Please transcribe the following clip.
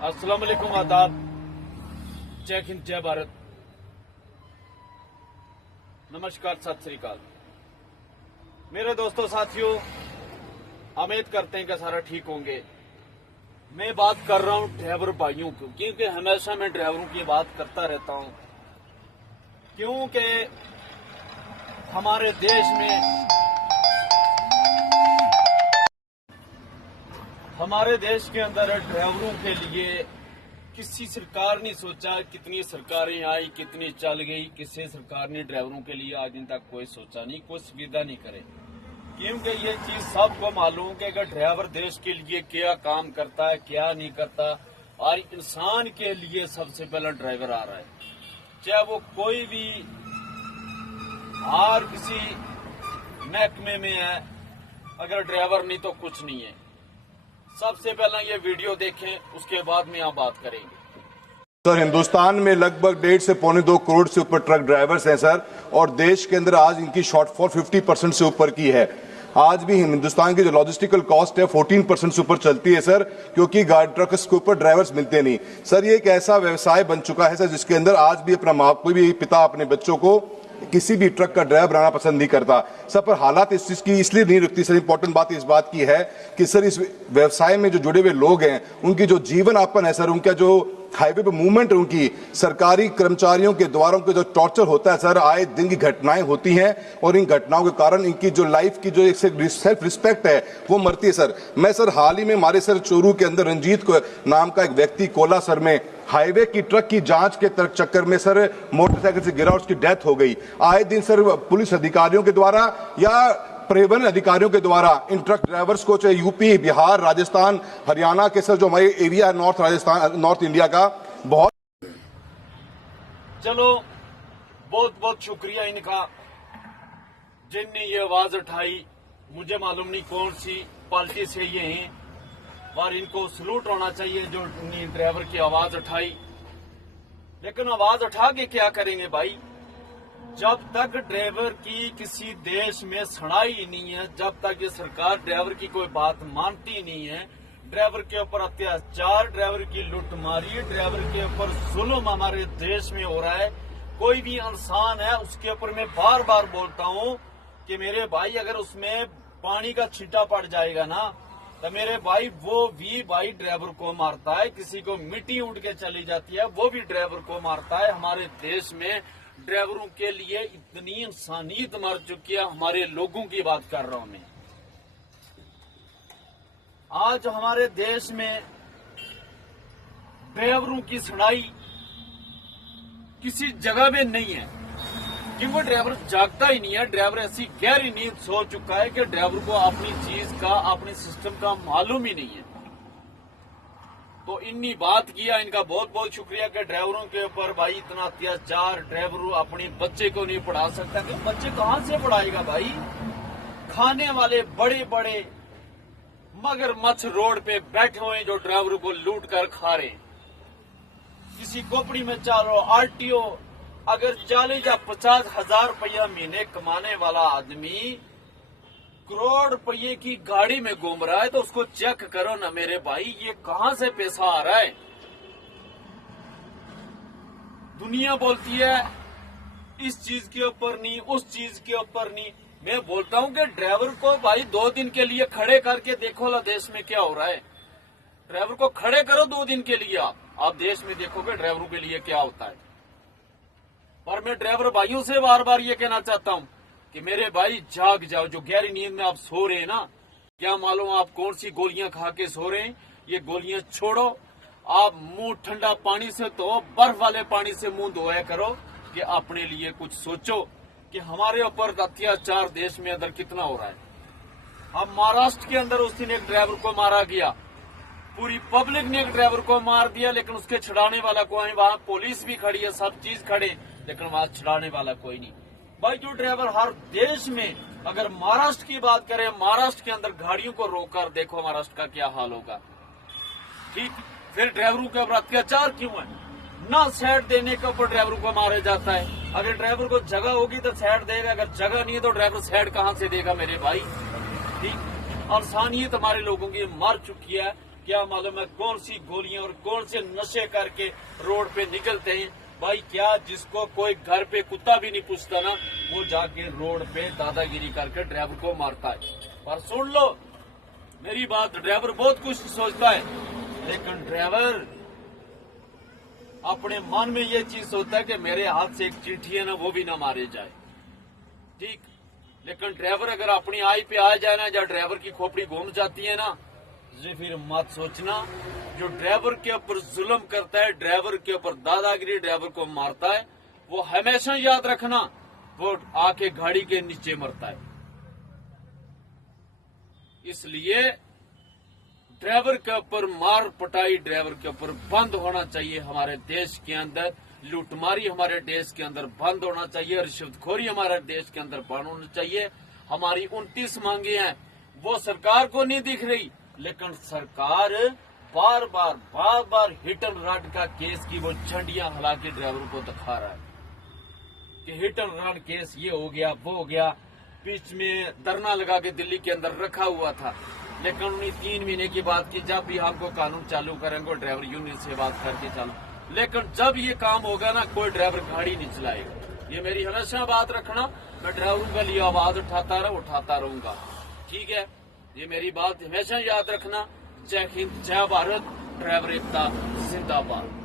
अस्सलाम वालेकुम, आदाब, जय हिंद, जय भारत, नमस्कार, सत श्री अकाल। मेरे दोस्तों साथियों, उम्मीद करते हैं कि सारा ठीक होंगे। मैं बात कर रहा हूं ड्राइवर भाइयों की, क्योंकि हमेशा मैं ड्राइवरों की बात करता रहता हूं, क्योंकि हमारे देश के अंदर ड्राइवरों के लिए किसी सरकार ने सोचा। कितनी सरकारें आई, कितनी चल गई, किसी सरकार ने ड्राइवरों के लिए आज दिन तक कोई सोचा नहीं, कोई सुविधा नहीं करे। क्योंकि ये चीज सबको मालूम है कि ड्राइवर देश के लिए क्या काम करता है, क्या नहीं करता। और इंसान के लिए सबसे पहला ड्राइवर आ रहा है, चाहे वो कोई भी और किसी महकमे में है। अगर ड्राइवर नहीं तो कुछ नहीं है। सबसे पहला ये वीडियो देखें, उसके बाद में यहाँ बात करेंगे। सर, हिंदुस्तान में लगभग 1.5 से पौने 2 करोड़ से ऊपर ट्रक ड्राइवर्स हैं सर, और देश के अंदर आज इनकी शॉर्टफॉल 50% से ऊपर की है। आज भी हिंदुस्तान की जो लॉजिस्टिकल कॉस्ट है 14% से ऊपर चलती है सर, क्योंकि गाड़ी ट्रक्स के ऊपर ड्राइवर्स मिलते नहीं। सर, ये एक ऐसा व्यवसाय बन चुका है सर, जिसके अंदर आज भी अपना कोई भी पिता अपने बच्चों को किसी भी ट्रक का ड्राइवर बनाना पसंद नहीं करता सर। पर हालात इस चीज की इसलिए नहीं रुकती सर। इंपॉर्टेंट बात इस बात की है कि सर, इस व्यवसाय में जो जुड़े हुए लोग हैं, उनकी जो जीवन यापन है सर, उनका जो हाईवे पे मूवमेंट है, उनकी सरकारी कर्मचारियों के द्वारा उनके जो टॉर्चर होता है सर, आए दिन की घटनाएं होती हैं, और इन घटनाओं के कारण इनकी जो लाइफ की जो एक सेल्फ रिस्पेक्ट है वो मरती है सर। मैं सर हाल ही में हमारे सर चोरू के अंदर रंजीत नाम का एक व्यक्ति कोला सर में हाईवे की ट्रक की जांच के चक्कर में सर मोटरसाइकिल से गिरा, उसकी डेथ हो गई। आए दिन सर पुलिस अधिकारियों के द्वारा या परिवहन अधिकारियों के द्वारा इन ट्रक ड्राइवर्स को, चाहे यूपी, बिहार, राजस्थान, हरियाणा के सर जो हमारे एरिया है नॉर्थ इंडिया का, बहुत चलो बहुत बहुत शुक्रिया इनका, जिनने ये आवाज उठाई। मुझे मालूम नहीं कौन सी पार्टी से ये हैं, और इनको सलूट होना चाहिए जो ड्राइवर की आवाज उठाई। लेकिन आवाज उठा के क्या करेंगे भाई, जब तक ड्राइवर की किसी देश में सुनाई नहीं है, जब तक ये सरकार ड्राइवर की कोई बात मानती नहीं है, ड्राइवर के ऊपर अत्याचार, ड्राइवर की लूटमारी, ड्राइवर के ऊपर जुल्म हमारे देश में हो रहा है। कोई भी इंसान है उसके ऊपर मैं बार बार बोलता हूँ कि मेरे भाई, अगर उसमें पानी का छींटा पड़ जाएगा ना, तो मेरे भाई वो भी भाई ड्राइवर को मारता है। किसी को मिट्टी उड़ के चली जाती है, वो भी ड्राइवर को मारता है। हमारे देश में ड्राइवरों के लिए इतनी इंसानियत मर चुकी है। हमारे लोगों की बात कर रहा हूं मैं। आज हमारे देश में ड्राइवरों की सुनाई किसी जगह में नहीं है, क्योंकि ड्राइवर जागता ही नहीं है। ड्राइवर ऐसी गहरी नींद सो चुका है कि ड्राइवर को अपनी चीज का, अपने सिस्टम का मालूम ही नहीं है। तो इन्नी बात किया, इनका बहुत बहुत शुक्रिया कि ड्राइवरों के ऊपर भाई इतना अत्याचार। ड्राइवर अपने बच्चे को नहीं पढ़ा सकता, कि बच्चे कहां से पढ़ाएगा भाई। खाने वाले बड़े बड़े मगरमच्छ रोड पे बैठे हुए जो ड्राइवर को लूट कर खा रहे। किसी खोपड़ी में चारों आरटीओ, अगर 40 या 50 हजार रुपया महीने कमाने वाला आदमी करोड़ रुपये की गाड़ी में घूम रहा है, तो उसको चेक करो ना मेरे भाई, ये कहां से पैसा आ रहा है। दुनिया बोलती है इस चीज के ऊपर नहीं, उस चीज के ऊपर नहीं। मैं बोलता हूं कि ड्राइवर को भाई 2 दिन के लिए खड़े करके देखो ना देश में क्या हो रहा है। ड्राइवर को खड़े करो 2 दिन के लिए, आप देश में देखोगे ड्राइवरों के लिए क्या होता है। पर मैं ड्राइवर भाइयों से बार बार ये कहना चाहता हूं कि मेरे भाई जाग जाओ। जो गहरी नींद में आप सो रहे हैं ना, क्या मालूम आप कौन सी गोलियां खा के सो रहे हैं। ये गोलियां छोड़ो, आप मुंह ठंडा पानी से धो, बर्फ वाले पानी से मुंह धोया करो, कि अपने लिए कुछ सोचो कि हमारे ऊपर अत्याचार देश में अंदर कितना हो रहा है। अब महाराष्ट्र के अंदर उस दिन एक ड्राइवर को मारा गया, पूरी पब्लिक ने एक ड्राइवर को मार दिया, लेकिन उसके छुड़ाने वाला कोई, वहां पुलिस भी खड़ी है, सब चीज खड़े, लेकिन वहां छुड़ाने वाला कोई नहीं। भाई जो ड्राइवर हर देश में, अगर महाराष्ट्र की बात करें, महाराष्ट्र के अंदर गाड़ियों को रोककर देखो महाराष्ट्र का क्या हाल होगा। ठीक, फिर ड्राइवरों के ऊपर अत्याचार क्यों है। ना साइड देने के ऊपर ड्राइवरों को मारा जाता है। अगर ड्राइवर को जगह होगी तो साइड देगा, अगर जगह नहीं है तो ड्राइवर साइड कहां से देगा मेरे भाई। ठीक, इंसानियत हमारे लोगों की मर चुकी है। क्या मालूम है कौन सी गोलियां और कौन से नशे करके रोड पे निकलते हैं। भाई क्या जिसको कोई घर पे कुत्ता भी नहीं पूछता ना, वो जाके रोड पे दादागिरी करके ड्राइवर को मारता है। पर सुन लो मेरी बात, ड्राइवर बहुत कुछ सोचता है, लेकिन ड्राइवर अपने मन में ये चीज सोचता है कि मेरे हाथ से एक चिट्ठी है ना, वो भी ना मारे जाए। ठीक, लेकिन ड्राइवर अगर अपनी आई पे आ जाए ना, जब ड्राइवर की खोपड़ी घूम जाती है ना, ये फिर मत सोचना जो ड्राइवर के ऊपर जुल्म करता है, ड्राइवर के ऊपर दादागिरी, ड्राइवर को मारता है, वो हमेशा याद रखना वो आके गाड़ी के नीचे मरता है। इसलिए ड्राइवर के ऊपर मार पटाई ड्राइवर के ऊपर बंद होना चाहिए। हमारे देश के अंदर लूटमारी हमारे देश के अंदर बंद होना चाहिए, रिश्वतखोरी हमारे देश के अंदर बंद होना चाहिए। हमारी 29 मांगे हैं, वो सरकार को नहीं दिख रही, लेकिन सरकार बार बार हिट एंड रन का केस की वो झंडियां हिला के ड्राइवर को दिखा रहा है कि हिट एंड रन केस ये हो गया वो हो गया। बीच में धरना लगा के दिल्ली के अंदर रखा हुआ था, लेकिन उन्हें 3 महीने की बात की जब भी हमको कानून चालू करेंगे ड्राइवर यूनियन से बात करके चालू, लेकिन जब ये काम होगा ना कोई ड्राइवर गाड़ी नहीं चलाएगा। ये मेरी हमेशा बात रखना, मैं ड्राइवरों के लिए आवाज उठाता रहूंगा। ठीक है, ये मेरी बात हमेशा याद रखना। जय हिंद, जय भारत, ड्राइवर एकता जिंदाबाद।